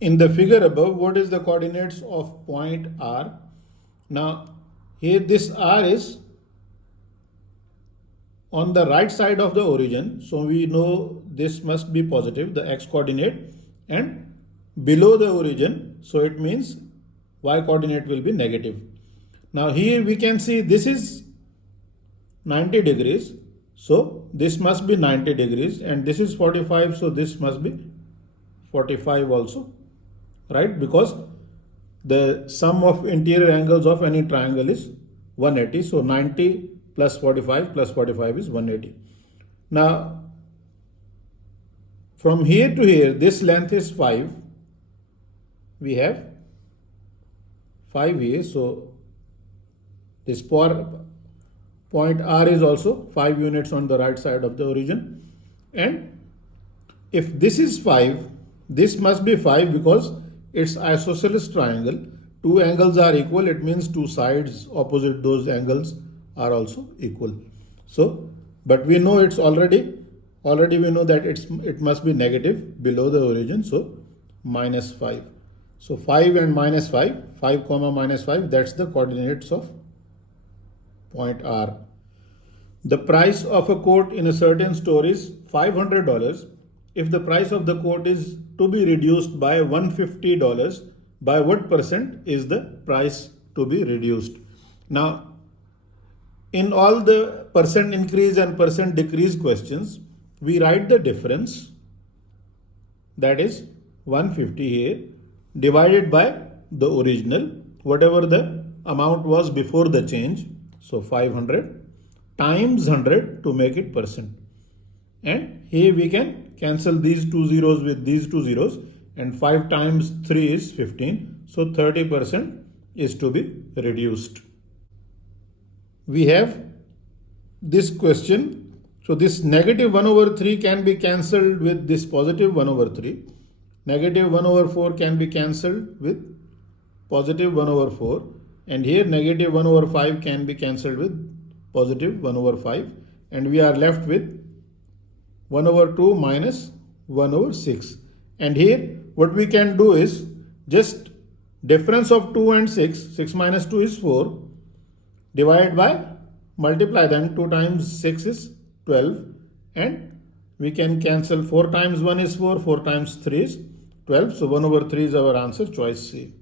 In the figure above, what is the coordinates of point R? Now, here this R is on the right side of the origin. So we know this must be positive, the x coordinate, and below the origin. So it means y coordinate will be negative. Now here we can see this is 90 degrees. So this must be 90 degrees and this is 45. So this must be 45 also, right? Because the sum of interior angles of any triangle is 180. So 90 plus 45 is 180. Now from here to here, this length is 5. We have 5 here. So this point R is also 5 units on the right side of the origin. And if this is 5, this must be 5 because it's isosceles triangle. Two angles are equal. It means two sides opposite those angles are also equal. So, but we know it's already we know that it must be negative below the origin. So minus 5. So 5 and minus 5, 5 comma minus 5, that's the coordinates of point R. The price of a coat in a certain store is $500. If the price of the coat is to be reduced by $150, by what percent is the price to be reduced? Now, in all the percent increase and percent decrease questions, we write the difference, that is 150 here, divided by the original, whatever the amount was before the change. So 500 times 100 to make it percent. And here we can cancel these two zeros with these two zeros, and 5 times 3 is 15. So 30% is to be reduced. We have this question. So this negative 1 over 3 can be cancelled with this positive 1 over 3. Negative 1 over 4 can be cancelled with positive 1 over 4. And here negative 1 over 5 can be cancelled with positive 1 over 5. And we are left with 1 over 2 minus 1 over 6. And here what we can do is just difference of 2 and 6. 6 minus 2 is 4. Divide by, multiply them. 2 times 6 is 12. And we can cancel 4 times 1 is 4. 4 times 3 is 12. So 1 over 3 is our answer, choice C.